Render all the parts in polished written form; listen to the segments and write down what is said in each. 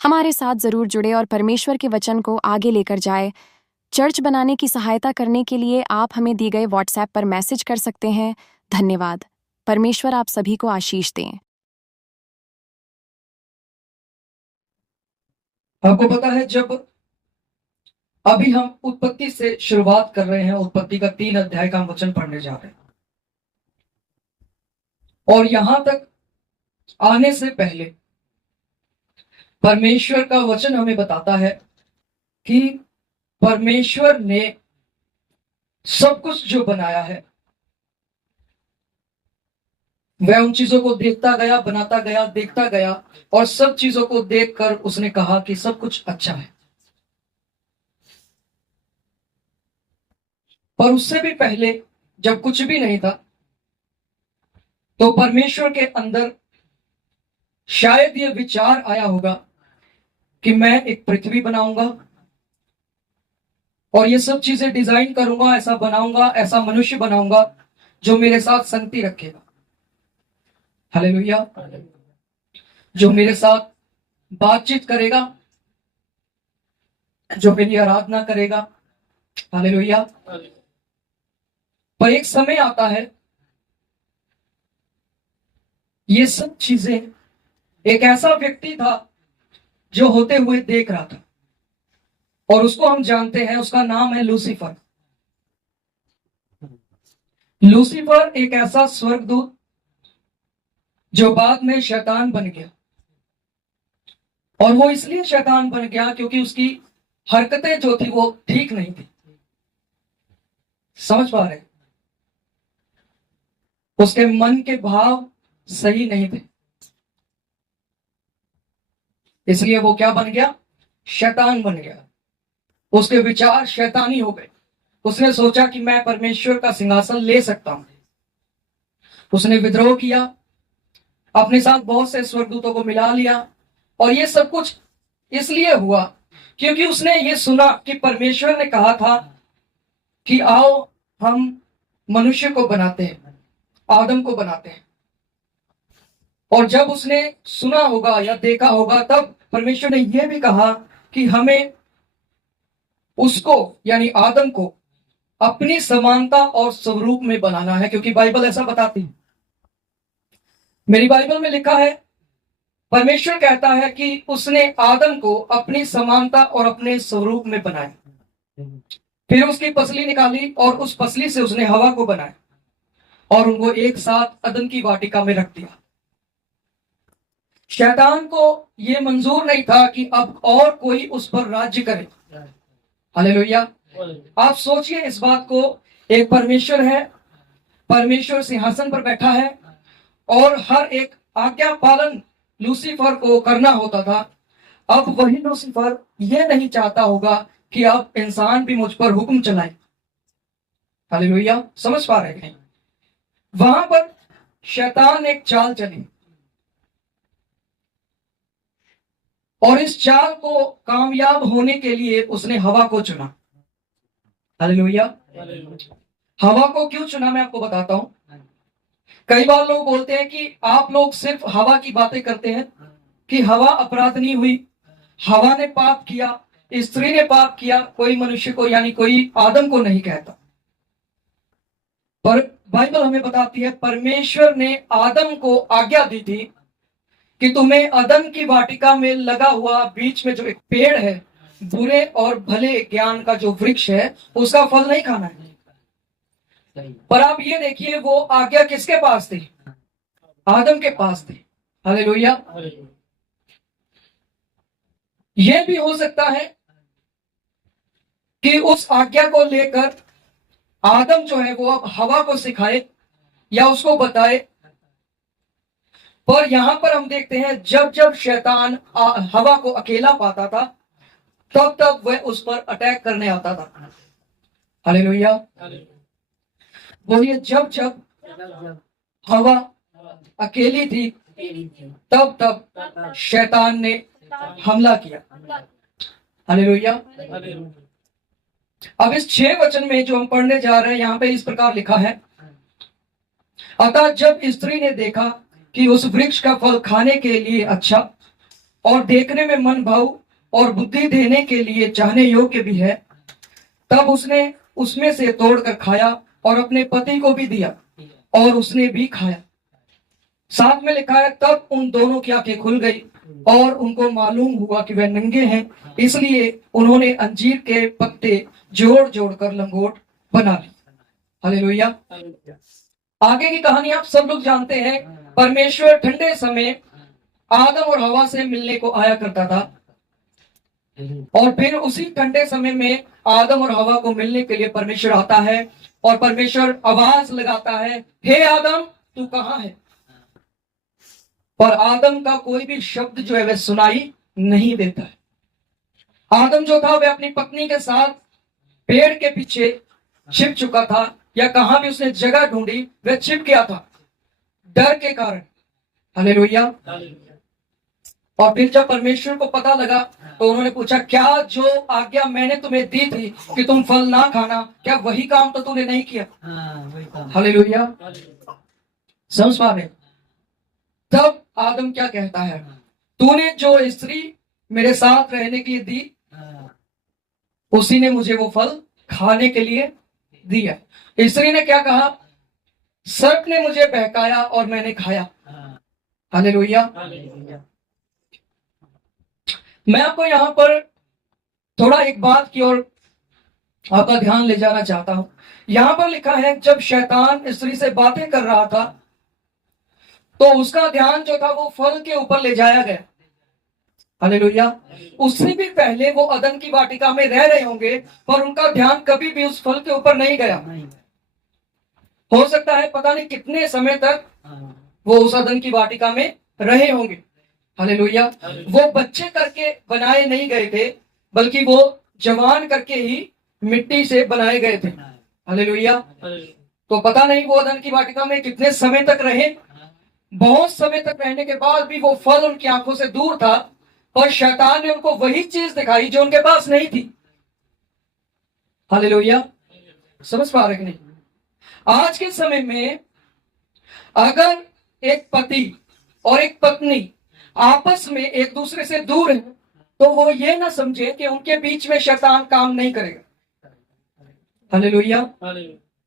हमारे साथ जरूर जुड़े और परमेश्वर के वचन को आगे लेकर जाए। चर्च बनाने की सहायता करने के लिए आप हमें दी गए व्हाट्सएप पर मैसेज कर सकते हैं। धन्यवाद। परमेश्वर आप सभी को आशीष दें। आपको पता है, जब अभी हम उत्पत्ति से शुरुआत कर रहे हैं, उत्पत्ति का 3 अध्याय का हम वचन पढ़ने जा रहे हैं। और यहां तक आने से पहले परमेश्वर का वचन हमें बताता है कि परमेश्वर ने सब कुछ जो बनाया है वह उन चीजों को देखता गया, बनाता गया, देखता गया, और सब चीजों को देखकर उसने कहा कि सब कुछ अच्छा है। पर उससे भी पहले जब कुछ भी नहीं था, तो परमेश्वर के अंदर शायद यह विचार आया होगा कि मैं एक पृथ्वी बनाऊंगा और ये सब चीजें डिजाइन करूंगा, ऐसा बनाऊंगा, ऐसा मनुष्य बनाऊंगा जो मेरे साथ संगति रखेगा। हालेलुया। जो मेरे साथ बातचीत करेगा, जो मेरी आराधना करेगा। हालेलुया। पर एक समय आता है, ये सब चीजें एक ऐसा व्यक्ति था जो होते हुए देख रहा था, और उसको हम जानते हैं, उसका नाम है लूसीफर। लूसीफर एक ऐसा स्वर्गदूत जो बाद में शैतान बन गया, और वो इसलिए शैतान बन गया क्योंकि उसकी हरकतें जो थी वो ठीक नहीं थी। समझ पा रहे? उसके मन के भाव सही नहीं थे, इसलिए वो क्या बन गया? शैतान बन गया। उसके विचार शैतानी हो गए। उसने सोचा कि मैं परमेश्वर का सिंहासन ले सकता हूं। उसने विद्रोह किया, अपने साथ बहुत से स्वर्गदूतों को मिला लिया, और ये सब कुछ इसलिए हुआ क्योंकि उसने ये सुना कि परमेश्वर ने कहा था कि आओ हम मनुष्य को बनाते हैं, आदम को बनाते हैं। और जब उसने सुना होगा या देखा होगा, तब परमेश्वर ने यह भी कहा कि हमें उसको यानी आदम को अपनी समानता और स्वरूप में बनाना है, क्योंकि बाइबल ऐसा बताती है। मेरी बाइबल में लिखा है, परमेश्वर कहता है कि उसने आदम को अपनी समानता और अपने स्वरूप में बनाया। फिर उसकी पसली निकाली और उस पसली से उसने हवा को बनाया और उनको एक साथ अदन की वाटिका में रख दिया। शैतान को यह मंजूर नहीं था कि अब और कोई उस पर राज्य करे। हालेलुया। आप सोचिए इस बात को, एक परमेश्वर है, परमेश्वर सिंहासन पर बैठा है, और हर एक आज्ञा पालन लूसीफर को करना होता था। अब वही लूसीफर यह नहीं चाहता होगा कि अब इंसान भी मुझ पर हुक्म चलाए। हालेलुया। समझ पा रहे हैं? वहां पर शैतान एक चाल चली, और इस चाल को कामयाब होने के लिए उसने हवा को चुना। हालेलुया। हवा को क्यों चुना मैं आपको बताता हूं। कई बार लोग बोलते हैं कि आप लोग सिर्फ हवा की बातें करते हैं कि हवा अपराध नहीं हुई, हवा ने पाप किया, स्त्री ने पाप किया, कोई मनुष्य को यानी कोई आदम को नहीं कहता। पर बाइबल हमें बताती है, परमेश्वर ने आदम को आज्ञा दी थी कि तुम्हें अदन की वाटिका में लगा हुआ बीच में जो एक पेड़ है, बुरे और भले ज्ञान का जो वृक्ष है, उसका फल नहीं खाना है। पर आप ये देखिए, वो आज्ञा किसके पास थी? आदम के पास थी। हालेलुया। यह भी हो सकता है कि उस आज्ञा को लेकर आदम जो है वो अब हवा को सिखाए या उसको बताए। पर यहां पर हम देखते हैं, जब जब शैतान हवा को अकेला पाता था, तब तब वह उस पर अटैक करने आता था। हालेलुया। बोलिए, जब जब हवा अकेली थी, तब तब शैतान ने हमला किया। हालेलुया। अब इस 6 वचन में जो हम पढ़ने जा रहे हैं, यहां पे इस प्रकार लिखा है, अतः जब स्त्री ने देखा कि उस वृक्ष का फल खाने के लिए अच्छा और देखने में मन भाऊ और बुद्धि देने के लिए चाहने योग्य भी है, तब उसने उसमें से तोड़कर खाया और अपने पति को भी दिया और उसने भी खाया। साथ में लिखा है, तब उन दोनों की आंखें खुल गई और उनको मालूम हुआ कि वे नंगे हैं, इसलिए उन्होंने अंजीर के पत्ते जोड़ जोड़ कर लंगोट बना ली। हालेलुया। आगे की कहानी आप सब लोग जानते हैं। परमेश्वर ठंडे समय आदम और हवा से मिलने को आया करता था, और फिर उसी ठंडे समय में आदम और हवा को मिलने के लिए परमेश्वर आता है और परमेश्वर आवाज लगाता है, हे आदम तू कहां है? और आदम का कोई भी शब्द जो है वह सुनाई नहीं देता है। आदम जो था वह अपनी पत्नी के साथ पेड़ के पीछे छिप चुका था, या कहां भी उसने जगह ढूंढी वह छिप गया था डर के कारण। हालेलुया। और फिर जब परमेश्वर को पता लगा तो उन्होंने पूछा, क्या जो आज्ञा मैंने तुम्हें दी थी कि तुम फल ना खाना, क्या वही काम तो तूने नहीं किया? हालेलुया। समझ पा रहे? तब आदम क्या कहता है, तूने जो स्त्री मेरे साथ रहने के लिए दी, उसी ने मुझे वो फल खाने के लिए दिया। स्त्री ने क्या कहा, सर्प ने मुझे बहकाया और मैंने खाया। हालेलुया। मैं आपको यहां पर थोड़ा एक बात की ओर आपका ध्यान ले जाना चाहता हूं। यहां पर लिखा है, जब शैतान स्त्री से बातें कर रहा था तो उसका ध्यान जो था वो फल के ऊपर ले जाया गया। हालेलुया। उससे भी पहले वो अदन की वाटिका में रह रहे होंगे, पर उनका ध्यान कभी भी उस फल के ऊपर नहीं गया। हो सकता है पता नहीं कितने समय तक वो उस अदन की वाटिका में रहे होंगे। हालेलुया। वो बच्चे करके बनाए नहीं गए थे, बल्कि वो जवान करके ही मिट्टी से बनाए गए थे। हालेलुया। तो पता नहीं वो अदन की वाटिका में कितने समय तक रहे। बहुत समय तक रहने के बाद भी वो फल उनकी आंखों से दूर था, और शैतान ने उनको वही चीज दिखाई जो उनके पास नहीं थी। हालेलुया। समझ पा रहे कि नहीं? आज के समय में अगर एक पति और एक पत्नी आपस में एक दूसरे से दूर है, तो वो ये ना समझे कि उनके बीच में शैतान काम नहीं करेगा। हालेलुया।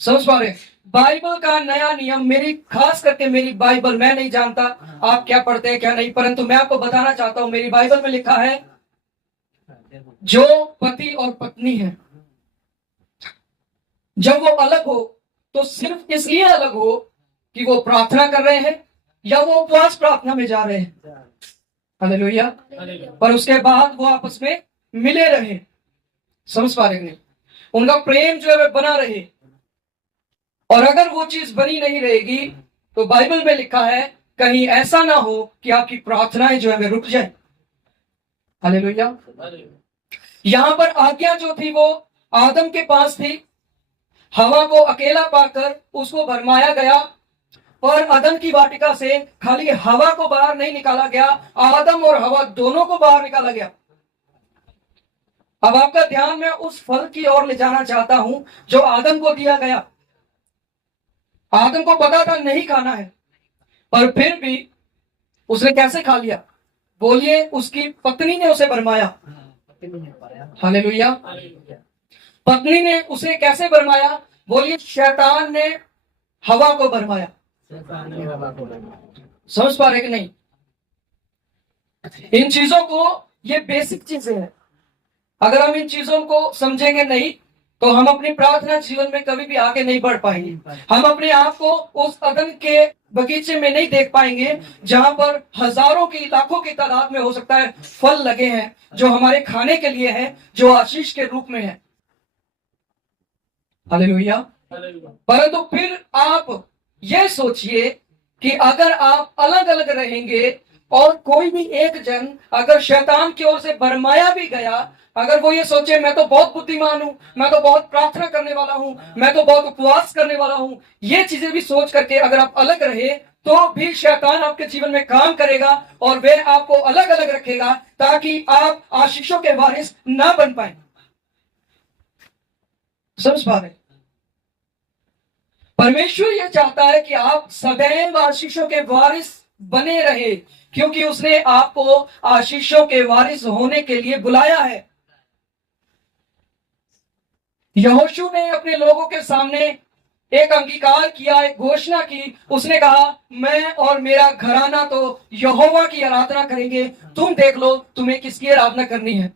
समझ पा रहे? बाइबल का नया नियम, मेरी खास करके मेरी बाइबल, मैं नहीं जानता आप क्या पढ़ते हैं क्या नहीं, परंतु मैं आपको बताना चाहता हूं, मेरी बाइबल में लिखा है, जो पति और पत्नी है जब वो अलग हो तो सिर्फ इसलिए अलग हो कि वो प्रार्थना कर रहे हैं या वो उपवास प्रार्थना में जा रहे हैं। हालेलुया। पर उसके बाद वो आपस में मिले रहे। समझ पा रहे नहीं? उनका प्रेम जो है वह बना रहे। और अगर वो चीज बनी नहीं रहेगी तो बाइबल में लिखा है, कहीं ऐसा ना हो कि आपकी प्रार्थनाएं जो है वे रुक जाए। हालेलुया। यहां पर आज्ञा जो थी वो आदम के पास थी, हवा को अकेला पाकर उसको भरमाया गया, और अदन की वाटिका से खाली हवा को बाहर नहीं निकाला गया, आदम और हवा दोनों को बाहर निकाला गया। अब आपका ध्यान मैं उस फल की ओर ले जाना चाहता हूं जो आदम को दिया गया। आदम को पता था नहीं खाना है, पर फिर भी उसने कैसे खा लिया? बोलिए, उसकी पत्नी ने उसे भरमाया। हालेलुया। पत्नी ने उसे कैसे भरमाया? बोलिए, शैतान ने हवा को भरमाया। समझ पा रहे कि नहीं? इन चीजों को, ये बेसिक चीजें हैं, अगर हम इन चीजों को समझेंगे नहीं तो हम अपनी प्रार्थना जीवन में कभी भी आगे नहीं बढ़ पाएंगे। हम अपने आप को उस अदन के बगीचे में नहीं देख पाएंगे जहां पर हजारों की, लाखों की तादाद में हो सकता है फल लगे हैं जो हमारे खाने के लिए हैं, जो आशीष के रूप में है। हालेलुया। परंतु फिर आप यह सोचिए कि अगर आप अलग अलग रहेंगे और कोई भी एक जन अगर शैतान की ओर से भरमाया भी गया, अगर वो ये सोचे मैं तो बहुत बुद्धिमान हूं, मैं तो बहुत प्रार्थना करने वाला हूं, मैं तो बहुत उपवास करने वाला हूं, ये चीजें भी सोच करके अगर आप अलग रहे तो भी शैतान आपके जीवन में काम करेगा और वह आपको अलग अलग रखेगा ताकि आप आशीषों के वारिस ना बन पाए। समझ पा रहे? परमेश्वर यह चाहता है कि आप सदैव आशीषों के वारिस बने रहे, क्योंकि उसने आपको आशीषों के वारिस होने के लिए बुलाया है। यहोशू ने अपने लोगों के सामने एक अंगीकार किया, एक घोषणा की। उसने कहा, मैं और मेरा घराना तो यहोवा की आराधना करेंगे। तुम देख लो तुम्हें किसकी आराधना करनी है।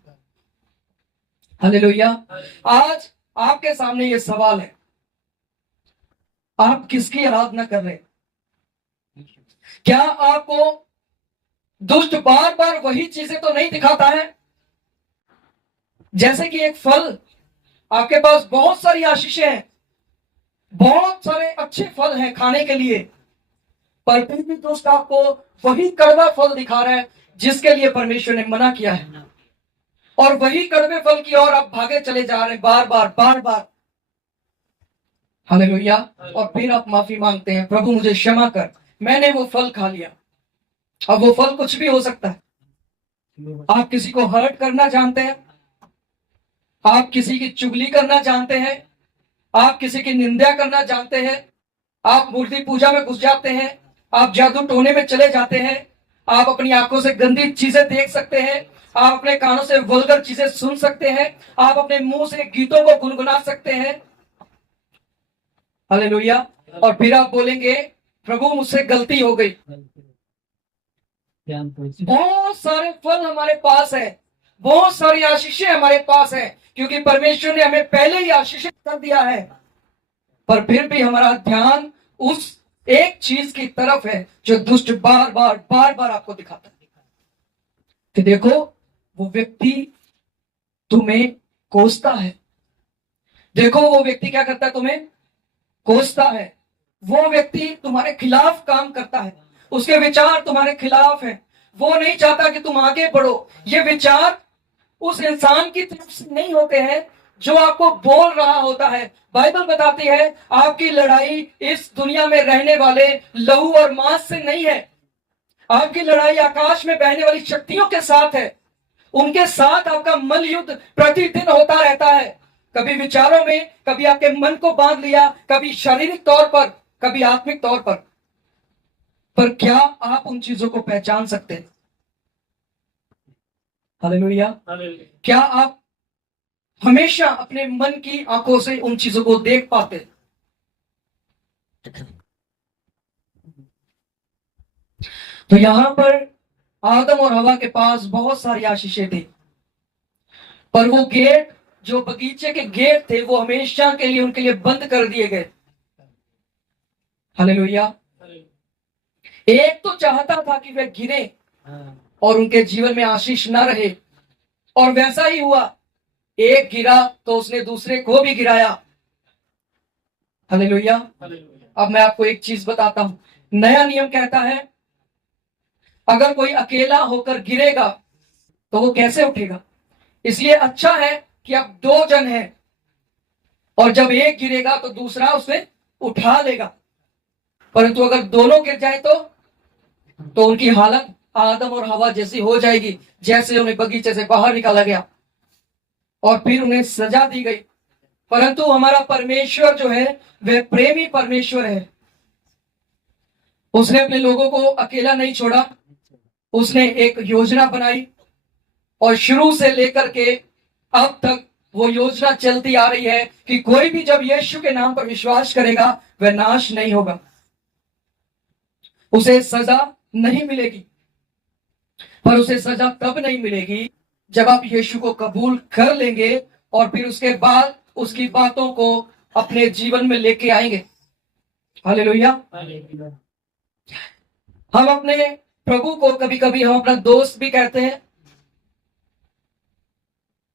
हालेलुया। आज आपके सामने ये सवाल है, आप किसकी आराधना कर रहे हैं? क्या आपको दुष्ट बार बार वही चीजें तो नहीं दिखाता है? जैसे कि एक फल, आपके पास बहुत सारी आशीषें हैं, बहुत सारे अच्छे फल हैं खाने के लिए, पर फिर भी दुष्ट आपको वही कड़वा फल दिखा रहा है जिसके लिए परमेश्वर ने मना किया है, और वही कड़वे फल की ओर आप भागे चले जा रहे हैं बार बार बार बार। हालेलुया। और फिर आप माफी मांगते हैं, प्रभु मुझे क्षमा कर, मैंने वो फल खा लिया। अब वो फल कुछ भी हो सकता है। आप किसी को हर्ट करना जानते हैं, आप किसी की चुगली करना जानते हैं, आप किसी की निंदा करना जानते हैं, आप मूर्ति पूजा में घुस जाते हैं, आप जादू टोने में चले जाते हैं, आप अपनी आंखों से गंदी चीजें देख सकते हैं, आप अपने कानों से वल्गर चीजें सुन सकते हैं, आप अपने मुंह से गीतों को गुनगुना सकते हैं। हालेलुया। और फिर आप बोलेंगे, प्रभु मुझसे गलती हो गई। बहुत सारे फल हमारे पास है, बहुत सारी आशीषें हमारे पास है, क्योंकि परमेश्वर ने हमें पहले ही आशीषित कर दिया है, पर फिर भी हमारा ध्यान उस एक चीज की तरफ है जो दुष्ट बार बार बार बार आपको दिखाता है कि देखो वो व्यक्ति तुम्हें कोसता है, देखो वो व्यक्ति क्या करता है, तुम्हें कोसता है, वो व्यक्ति तुम्हारे खिलाफ काम करता है, उसके विचार तुम्हारे खिलाफ है, वो नहीं चाहता कि तुम आगे बढ़ो। ये विचार उस इंसान की तरफ से नहीं होते हैं जो आपको बोल रहा होता है। बाइबल बताती है, आपकी लड़ाई इस दुनिया में रहने वाले लहू और मांस से नहीं है, आपकी लड़ाई आकाश में बहने वाली शक्तियों के साथ है। उनके साथ आपका मल युद्ध प्रतिदिन होता रहता है, कभी विचारों में, कभी आपके मन को बांध लिया, कभी शारीरिक तौर पर, कभी आत्मिक तौर पर क्या आप उन चीजों को पहचान सकते हैं? हालेलुया। क्या आप हमेशा अपने मन की आंखों से उन चीजों को देख पाते हैं? तो यहां पर आदम और हवा के पास बहुत सारी आशीषें थी, पर वो गेट, जो बगीचे के गेट थे, वो हमेशा के लिए उनके लिए बंद कर दिए गए। हालेलुया। एक तो चाहता था कि वे गिरे और उनके जीवन में आशीष ना रहे, और वैसा ही हुआ। एक गिरा तो उसने दूसरे को भी गिराया। हालेलुया। अब मैं आपको एक चीज बताता हूं, नया नियम कहता है, अगर कोई अकेला होकर गिरेगा तो वो कैसे उठेगा? इसलिए अच्छा है कि अब दो जन हैं, और जब एक गिरेगा तो दूसरा उसे उठा लेगा। परंतु अगर दोनों गिर जाए तो उनकी हालत आदम और हवा जैसी हो जाएगी, जैसे उन्हें बगीचे से बाहर निकाला गया और फिर उन्हें सजा दी गई। परंतु हमारा परमेश्वर जो है वह प्रेमी परमेश्वर है। उसने अपने लोगों को अकेला नहीं छोड़ा, उसने एक योजना बनाई, और शुरू से लेकर के अब तक वो योजना चलती आ रही है कि कोई भी जब यीशु के नाम पर विश्वास करेगा वह नाश नहीं होगा, उसे सजा नहीं मिलेगी। पर उसे सजा तब नहीं मिलेगी जब आप यीशु को कबूल कर लेंगे और फिर उसके बाद उसकी बातों को अपने जीवन में लेके आएंगे। हालेलुया। हम अपने प्रभु को कभी कभी हम अपना दोस्त भी कहते हैं,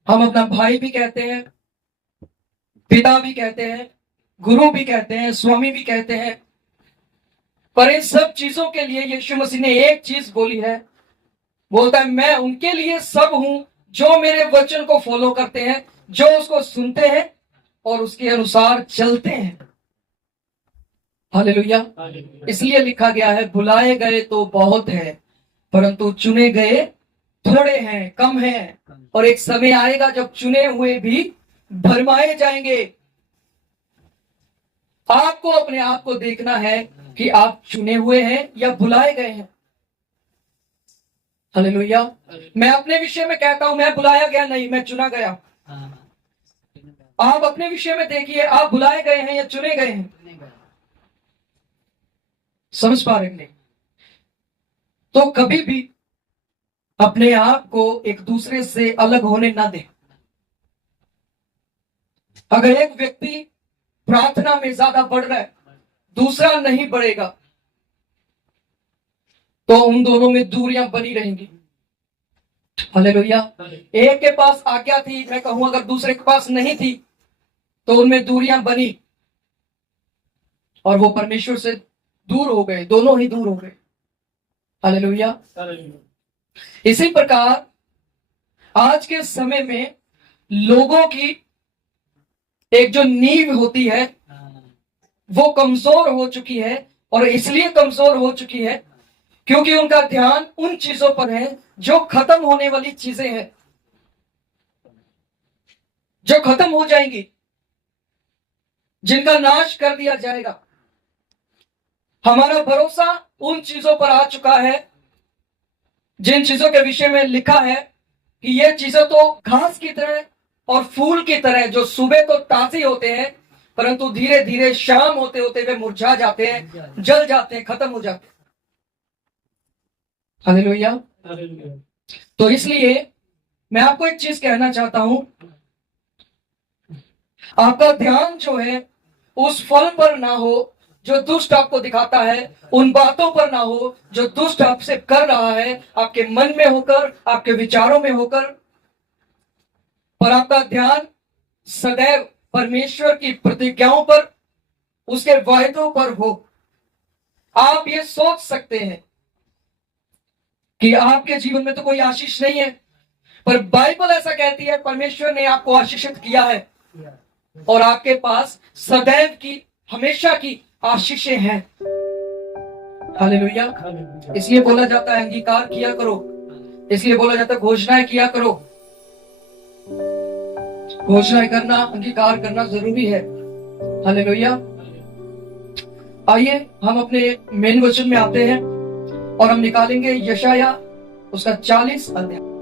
हम अपना भाई भी कहते हैं, पिता भी कहते हैं, गुरु भी कहते हैं, स्वामी भी कहते हैं। पर इन सब चीजों के लिए यीशु मसीह ने एक चीज बोली है, बोलता है, मैं उनके लिए सब हूं जो मेरे वचन को फॉलो करते हैं, जो उसको सुनते हैं और उसके अनुसार चलते हैं। हालेलुया। इसलिए लिखा गया है, बुलाए गए तो बहुत है परंतु चुने गए थोड़े हैं, कम हैं, और एक समय आएगा जब चुने हुए भी भरमाए जाएंगे। आपको अपने आप को देखना है कि आप चुने हुए हैं या बुलाए गए हैं। हालेलुया। मैं अपने विषय में कहता हूं, मैं बुलाया गया नहीं, मैं चुना गया। आप अपने विषय में देखिए, आप बुलाए गए हैं या चुने गए हैं? समझ पा रहे हैं? तो कभी भी अपने आप को एक दूसरे से अलग होने ना दें। अगर एक व्यक्ति प्रार्थना में ज्यादा बढ़ रहा है, दूसरा नहीं बढ़ेगा, तो उन दोनों में दूरियां बनी रहेंगी। हालेलुया। एक के पास आज्ञा थी, मैं कहूं अगर दूसरे के पास नहीं थी, तो उनमें दूरियां बनी और वो परमेश्वर से दूर हो गए, दोनों ही दूर हो गए। हालेलुया। इसी प्रकार आज के समय में लोगों की एक जो नींव होती है वो कमजोर हो चुकी है, और इसलिए कमजोर हो चुकी है क्योंकि उनका ध्यान उन चीजों पर है जो खत्म होने वाली चीजें हैं, जो खत्म हो जाएंगी, जिनका नाश कर दिया जाएगा। हमारा भरोसा उन चीजों पर आ चुका है जिन चीजों के विषय में लिखा है कि ये चीजें तो घास की तरह और फूल की तरह, जो सुबह तो ताजे होते हैं परंतु धीरे धीरे शाम होते होते वे मुरझा जाते हैं, जल जाते हैं, खत्म हो जाते हैं। हालेलुया। तो इसलिए मैं आपको एक चीज कहना चाहता हूं, आपका ध्यान जो है उस फल पर ना हो जो दुष्ट आपको दिखाता है, उन बातों पर ना हो जो दुष्ट आपसे कर रहा है, आपके मन में होकर, आपके विचारों में होकर, पर आपका ध्यान सदैव परमेश्वर की प्रतिज्ञाओं पर, उसके वायदों पर हो। आप ये सोच सकते हैं कि आपके जीवन में तो कोई आशीष नहीं है, पर बाइबल ऐसा कहती है परमेश्वर ने आपको आशीषित किया है और आपके पास सदैव की, हमेशा की आशीषें हैं। हालेलुया। इसलिए बोला जाता है अंगीकार किया करो, इसलिए बोला जाता है घोषणाएं किया करो। घोषणाएं करना, अंगीकार करना जरूरी है। हालेलुया। आइए हम अपने मेन वचन में आते हैं और हम निकालेंगे यशाया उसका 40 अध्याय।